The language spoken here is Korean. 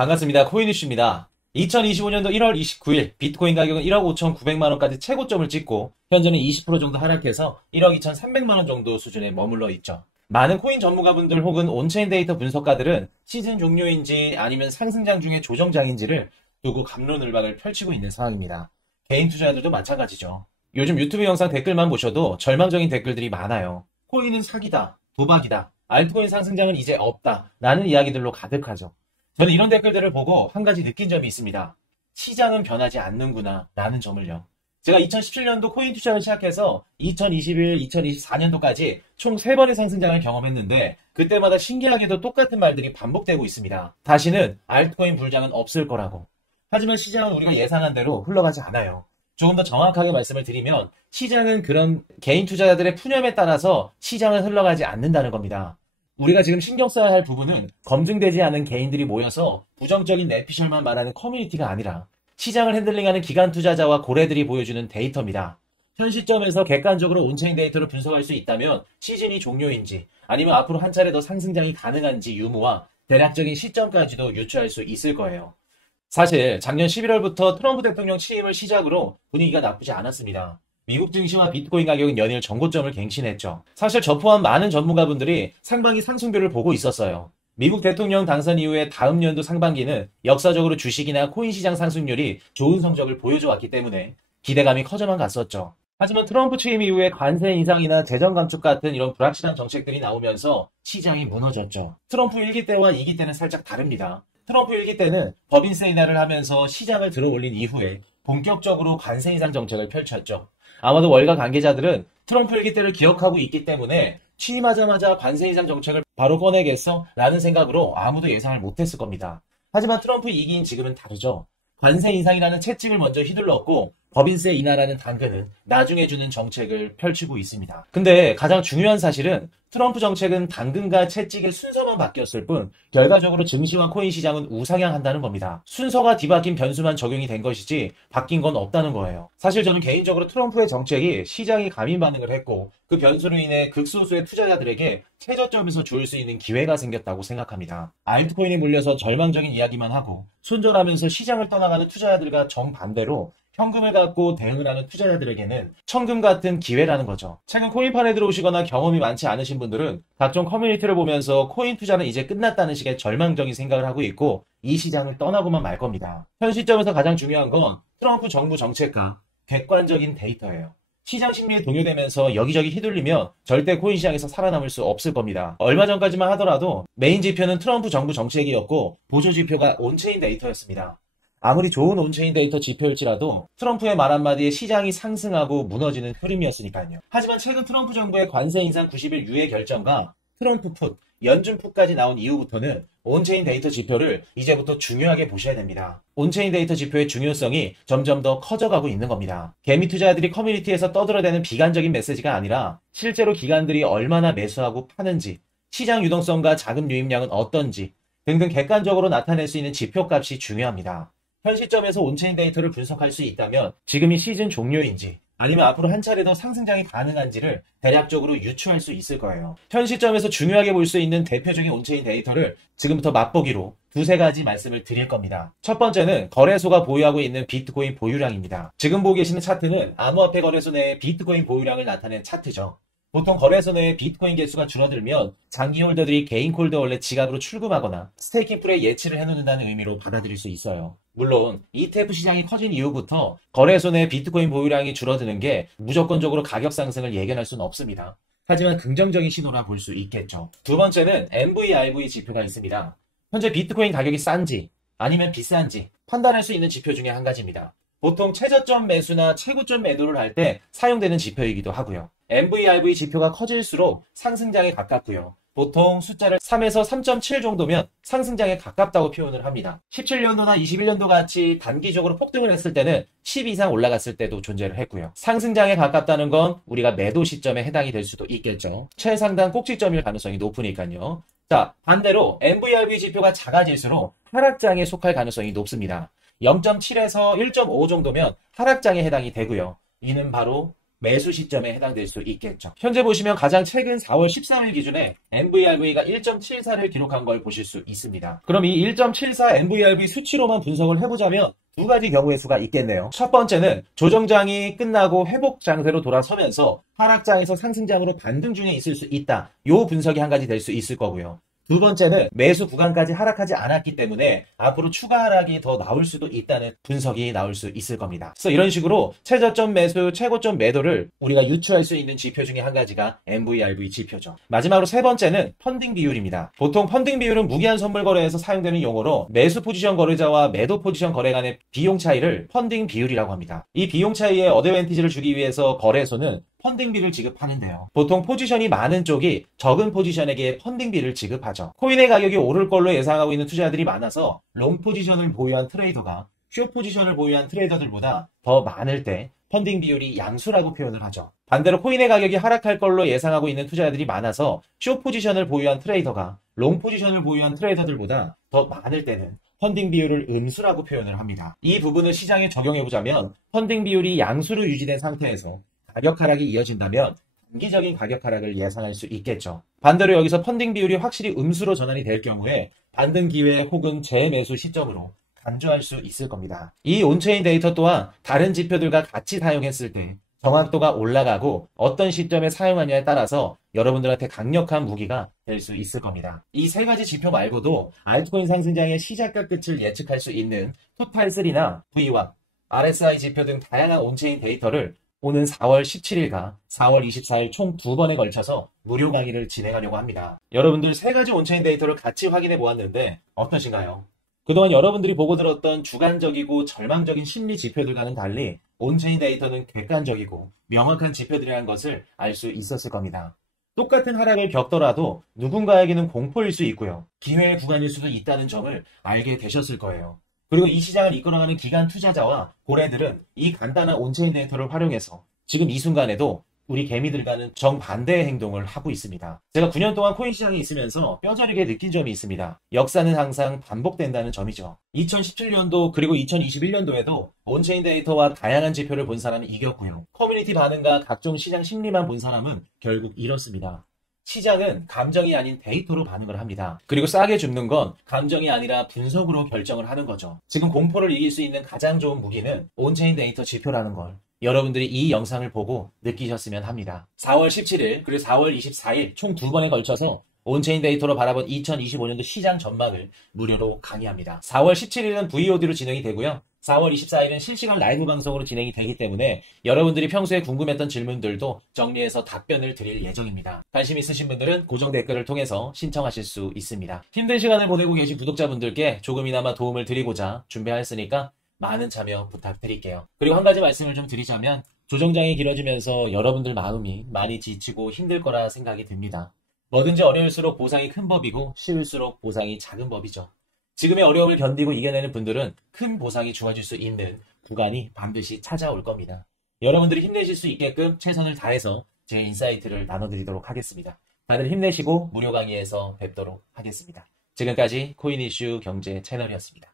반갑습니다. 코인이슈입니다. 2025년도 1월 29일 비트코인 가격은 1억 5,900만 원까지 최고점을 찍고 현재는 20% 정도 하락해서 1억 2,300만 원 정도 수준에 머물러 있죠. 많은 코인 전문가분들 혹은 온체인 데이터 분석가들은 시즌 종료인지 아니면 상승장 중에 조정장인지를 두고 갑론을박을 펼치고 있는 상황입니다. 개인 투자자들도 마찬가지죠. 요즘 유튜브 영상 댓글만 보셔도 절망적인 댓글들이 많아요. 코인은 사기다, 도박이다, 알트코인 상승장은 이제 없다 라는 이야기들로 가득하죠. 저는 이런 댓글들을 보고 한 가지 느낀 점이 있습니다. 시장은 변하지 않는구나 라는 점을요. 제가 2017년도 코인 투자를 시작해서 2021, 2024년도까지 총 3번의 상승장을 경험했는데 그때마다 신기하게도 똑같은 말들이 반복되고 있습니다. 다시는 알트코인 불장은 없을 거라고. 하지만 시장은 우리가 예상한 대로 흘러가지 않아요. 조금 더 정확하게 말씀을 드리면 시장은 그런 개인 투자자들의 푸념에 따라서 시장은 흘러가지 않는다는 겁니다. 우리가 지금 신경 써야 할 부분은 검증되지 않은 개인들이 모여서 부정적인 내피셜만 말하는 커뮤니티가 아니라 시장을 핸들링하는 기관 투자자와 고래들이 보여주는 데이터입니다. 현 시점에서 객관적으로 온체인 데이터를 분석할 수 있다면 시즌이 종료인지 아니면 앞으로 한 차례 더 상승장이 가능한지 유무와 대략적인 시점까지도 유추할 수 있을 거예요. 사실 작년 11월부터 트럼프 대통령 취임을 시작으로 분위기가 나쁘지 않았습니다. 미국 증시와 비트코인 가격은 연일 전고점을 갱신했죠. 사실 저 포함 많은 전문가분들이 상반기 상승률을 보고 있었어요. 미국 대통령 당선 이후에 다음 연도 상반기는 역사적으로 주식이나 코인 시장 상승률이 좋은 성적을 보여줘 왔기 때문에 기대감이 커져만 갔었죠. 하지만 트럼프 취임 이후에 관세 인상이나 재정 감축 같은 이런 불확실한 정책들이 나오면서 시장이 무너졌죠. 트럼프 1기 때와 2기 때는 살짝 다릅니다. 트럼프 1기 때는 법인세 인하를 하면서 시장을 들어올린 이후에 본격적으로 관세 인상 정책을 펼쳤죠. 아마도 월가 관계자들은 트럼프 1기 때를 기억하고 있기 때문에 취임하자마자 관세 인상 정책을 바로 꺼내겠어? 라는 생각으로 아무도 예상을 못했을 겁니다. 하지만 트럼프 2기인 지금은 다르죠. 관세 인상이라는 채찍을 먼저 휘둘렀고 법인세 인하라는 당근은 나중에 주는 정책을 펼치고 있습니다. 근데 가장 중요한 사실은 트럼프 정책은 당근과 채찍의 순서만 바뀌었을 뿐 결과적으로 증시와 코인 시장은 우상향한다는 겁니다. 순서가 뒤바뀐 변수만 적용이 된 것이지 바뀐 건 없다는 거예요. 사실 저는 개인적으로 트럼프의 정책이 시장이 감인 반응을 했고 그 변수로 인해 극소수의 투자자들에게 최저점에서 좋을 수 있는 기회가 생겼다고 생각합니다. 알트코인에 물려서 절망적인 이야기만 하고 손절하면서 시장을 떠나가는 투자자들과 정반대로 현금을 갖고 대응을 하는 투자자들에게는 천금 같은 기회라는 거죠. 최근 코인판에 들어오시거나 경험이 많지 않으신 분들은 각종 커뮤니티를 보면서 코인 투자는 이제 끝났다는 식의 절망적인 생각을 하고 있고 이 시장을 떠나고만 말 겁니다. 현 시점에서 가장 중요한 건 트럼프 정부 정책과 객관적인 데이터예요. 시장 심리에 동요되면서 여기저기 휘둘리면 절대 코인 시장에서 살아남을 수 없을 겁니다. 얼마 전까지만 하더라도 메인 지표는 트럼프 정부 정책이었고 보조 지표가 온체인 데이터였습니다. 아무리 좋은 온체인 데이터 지표일지라도 트럼프의 말 한마디에 시장이 상승하고 무너지는 흐름이었으니까요. 하지만 최근 트럼프 정부의 관세 인상 90일 유예 결정과 트럼프 풋, 연준 풋까지 나온 이후부터는 온체인 데이터 지표를 이제부터 중요하게 보셔야 됩니다. 온체인 데이터 지표의 중요성이 점점 더 커져가고 있는 겁니다. 개미 투자자들이 커뮤니티에서 떠들어대는 비관적인 메시지가 아니라 실제로 기관들이 얼마나 매수하고 파는지, 시장 유동성과 자금 유입량은 어떤지 등등 객관적으로 나타낼 수 있는 지표값이 중요합니다. 현 시점에서 온체인 데이터를 분석할 수 있다면 지금이 시즌 종료인지 아니면 앞으로 한 차례 더 상승장이 가능한지를 대략적으로 유추할 수 있을 거예요. 현 시점에서 중요하게 볼 수 있는 대표적인 온체인 데이터를 지금부터 맛보기로 두세 가지 말씀을 드릴 겁니다. 첫 번째는 거래소가 보유하고 있는 비트코인 보유량입니다. 지금 보고 계시는 차트는 암호화폐 거래소 내의 비트코인 보유량을 나타낸 차트죠. 보통 거래소 내의 비트코인 개수가 줄어들면 장기 홀더들이 개인 콜드 월렛 지갑으로 출금하거나 스테이킹 풀에 예치를 해놓는다는 의미로 받아들일 수 있어요. 물론 ETF 시장이 커진 이후부터 거래소 내 비트코인 보유량이 줄어드는 게 무조건적으로 가격 상승을 예견할 수는 없습니다. 하지만 긍정적인 신호라 볼 수 있겠죠. 두 번째는 MVRV 지표가 있습니다. 현재 비트코인 가격이 싼지 아니면 비싼지 판단할 수 있는 지표 중에 한 가지입니다. 보통 최저점 매수나 최고점 매도를 할 때 사용되는 지표이기도 하고요. MVRV 지표가 커질수록 상승장에 가깝고요. 보통 숫자를 3에서 3.7 정도면 상승장에 가깝다고 표현을 합니다. 17년도나 21년도 같이 단기적으로 폭등을 했을 때는 10 이상 올라갔을 때도 존재를 했고요. 상승장에 가깝다는 건 우리가 매도 시점에 해당이 될 수도 있겠죠. 최상단 꼭지점일 가능성이 높으니까요. 자, 반대로 MVRV 지표가 작아질수록 하락장에 속할 가능성이 높습니다. 0.7에서 1.5 정도면 하락장에 해당이 되고요. 이는 바로 매수 시점에 해당될 수 있겠죠. 현재 보시면 가장 최근 4월 13일 기준에 NVRV가 1.74를 기록한 걸 보실 수 있습니다. 그럼 이 1.74 NVRV 수치로만 분석을 해보자면 두 가지 경우의 수가 있겠네요. 첫 번째는 조정장이 끝나고 회복 장세로 돌아서면서 하락장에서 상승장으로 반등 중에 있을 수 있다. 요 분석이 한 가지 될 수 있을 거고요. 두 번째는 매수 구간까지 하락하지 않았기 때문에 앞으로 추가 하락이 더 나올 수도 있다는 분석이 나올 수 있을 겁니다. 그래서 이런 식으로 최저점 매수, 최고점 매도를 우리가 유추할 수 있는 지표 중에 한 가지가 NVRV 지표죠. 마지막으로 세 번째는 펀딩 비율입니다. 보통 펀딩 비율은 무기한 선물 거래에서 사용되는 용어로 매수 포지션 거래자와 매도 포지션 거래 간의 비용 차이를 펀딩 비율이라고 합니다. 이 비용 차이에 어드밴티지를 주기 위해서 거래소는 펀딩비를 지급하는데요. 보통 포지션이 많은 쪽이 적은 포지션에게 펀딩비를 지급하죠. 코인의 가격이 오를 걸로 예상하고 있는 투자자들이 많아서 롱 포지션을 보유한 트레이더가 숏 포지션을 보유한 트레이더들보다 더 많을 때 펀딩 비율이 양수라고 표현을 하죠. 반대로 코인의 가격이 하락할 걸로 예상하고 있는 투자자들이 많아서 숏 포지션을 보유한 트레이더가 롱 포지션을 보유한 트레이더들보다 더 많을 때는 펀딩 비율을 음수라고 표현을 합니다. 이 부분을 시장에 적용해보자면 펀딩 비율이 양수로 유지된 상태에서 가격 하락이 이어진다면 단기적인 가격 하락을 예상할 수 있겠죠. 반대로 여기서 펀딩 비율이 확실히 음수로 전환이 될 경우에 반등 기회 혹은 재매수 시점으로 간주할 수 있을 겁니다. 이 온체인 데이터 또한 다른 지표들과 같이 사용했을 때 정확도가 올라가고 어떤 시점에 사용하냐에 따라서 여러분들한테 강력한 무기가 될 수 있을 겁니다. 이 세 가지 지표 말고도 알트코인 상승장의 시작과 끝을 예측할 수 있는 토탈3나 V1, RSI 지표 등 다양한 온체인 데이터를 오는 4월 17일과 4월 24일 총 2번에 걸쳐서 무료 강의를 진행하려고 합니다. 여러분들 세 가지 온체인 데이터를 같이 확인해 보았는데 어떠신가요? 그동안 여러분들이 보고 들었던 주관적이고 절망적인 심리 지표들과는 달리 온체인 데이터는 객관적이고 명확한 지표들이라는 것을 알 수 있었을 겁니다. 똑같은 하락을 겪더라도 누군가에게는 공포일 수 있고요. 기회의 구간일 수도 있다는 점을 알게 되셨을 거예요. 그리고 이 시장을 이끌어가는 기관 투자자와 고래들은 이 간단한 온체인 데이터를 활용해서 지금 이 순간에도 우리 개미들과는 정반대의 행동을 하고 있습니다. 제가 9년 동안 코인 시장에 있으면서 뼈저리게 느낀 점이 있습니다. 역사는 항상 반복된다는 점이죠. 2017년도 그리고 2021년도에도 온체인 데이터와 다양한 지표를 본 사람은 이겼고요. 커뮤니티 반응과 각종 시장 심리만 본 사람은 결국 잃었습니다. 시장은 감정이 아닌 데이터로 반응을 합니다. 그리고 싸게 줍는 건 감정이 아니라 분석으로 결정을 하는 거죠. 지금 공포를 이길 수 있는 가장 좋은 무기는 온체인 데이터 지표라는 걸 여러분들이 이 영상을 보고 느끼셨으면 합니다. 4월 17일 그리고 4월 24일 총 2번에 걸쳐서 온체인 데이터로 바라본 2025년도 시장 전망을 무료로 강의합니다. 4월 17일은 VOD로 진행이 되고요. 4월 24일은 실시간 라이브 방송으로 진행이 되기 때문에 여러분들이 평소에 궁금했던 질문들도 정리해서 답변을 드릴 예정입니다. 관심 있으신 분들은 고정 댓글을 통해서 신청하실 수 있습니다. 힘든 시간을 보내고 계신 구독자분들께 조금이나마 도움을 드리고자 준비하였으니까 많은 참여 부탁드릴게요. 그리고 한 가지 말씀을 좀 드리자면 조정장이 길어지면서 여러분들 마음이 많이 지치고 힘들 거라 생각이 듭니다. 뭐든지 어려울수록 보상이 큰 법이고 쉬울수록 보상이 작은 법이죠. 지금의 어려움을 견디고 이겨내는 분들은 큰 보상이 주어질 수 있는 구간이 반드시 찾아올 겁니다. 여러분들이 힘내실 수 있게끔 최선을 다해서 제 인사이트를 나눠드리도록 하겠습니다. 다들 힘내시고 무료 강의에서 뵙도록 하겠습니다. 지금까지 코인 이슈 경제 채널이었습니다.